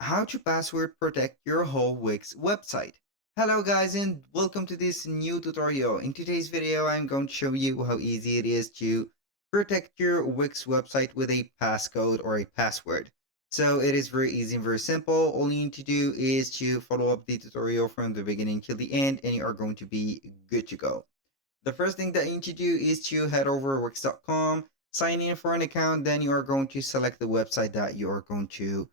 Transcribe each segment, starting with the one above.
How to password protect your whole Wix website. Hello guys and welcome to this new tutorial. In today's video I'm going to show you how easy it is to protect your Wix website with a passcode or a password. So it is very easy and very simple. All you need to do is to follow up the tutorial from the beginning till the end and you are going to be good to go. The first thing that you need to do is to head over wix.com, sign in for an account, then you are going to select the website that you are going to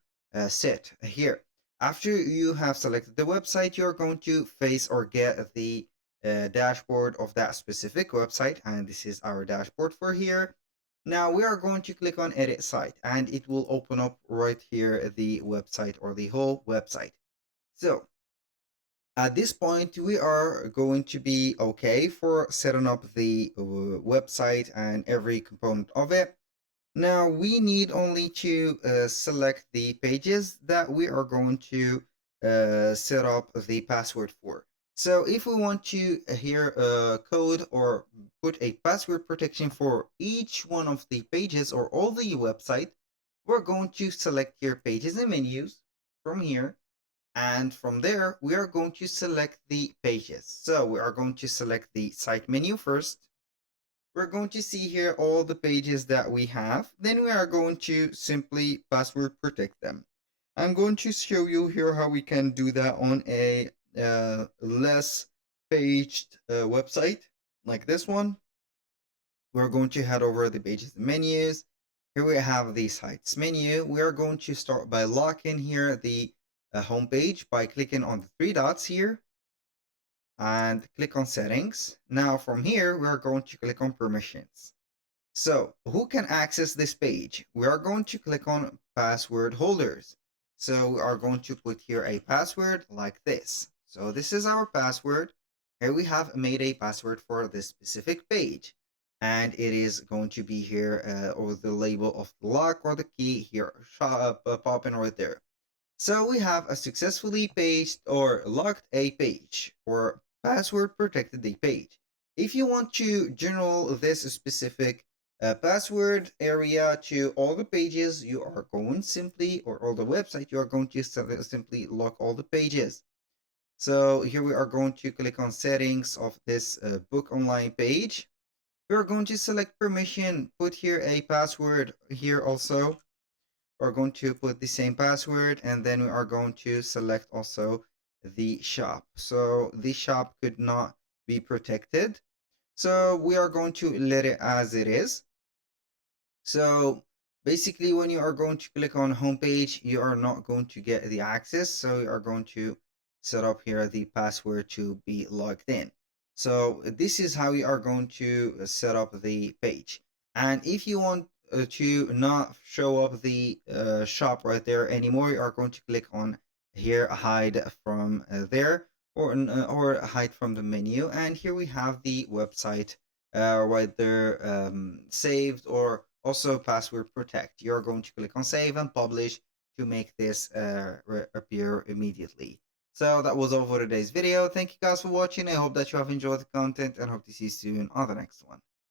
set here. After you have selected the website, you're going to face or get the dashboard of that specific website, and this is our dashboard for here. Now we are going to click on edit site and it will open up right here the website or the whole website. So at this point, we are going to be okay for setting up the website and every component of it. Now we need only to select the pages that we are going to set up the password for. So if we want to here code or put a password protection for each one of the pages or all the website, we're going to select here pages and menus from here, and from there we are going to select the pages. So we are going to select the site menu first. We're going to see here all the pages that we have. Then we are going to simply password protect them. I'm going to show you here how we can do that on a less paged website like this one. We're going to head over the pages and menus. Here we have the sites menu. We are going to start by locking here the home page by clicking on the three dots here and click on settings. Now from here, we are going to click on permissions. So who can access this page? We are going to click on password holders. So we are going to put here a password like this. So this is our password. Here we have made a password for this specific page. And it is going to be here over the label of the lock or the key here, popping right there. So we have a successfully paged or locked a page or password protected a page. If you want to general this specific password area to all the pages, you are going simply, or all the website, you are going to simply lock all the pages. So here we are going to click on settings of this book online page. We are going to select permission, put here a password here also. We're going to put the same password and then we are going to select also the shop. So the shop could not be protected. So we are going to let it as it is. So basically when you are going to click on homepage, you are not going to get the access. So you are going to set up here the password to be logged in. So this is how you are going to set up the page. And if you want to not show up the shop right there anymore, you are going to click on here, hide from there, or hide from the menu. And here we have the website right there saved, or also password protect. You're going to click on save and publish to make this appear immediately. So that was all for today's video. Thank you guys for watching. I hope that you have enjoyed the content and hope to see you soon on the next one.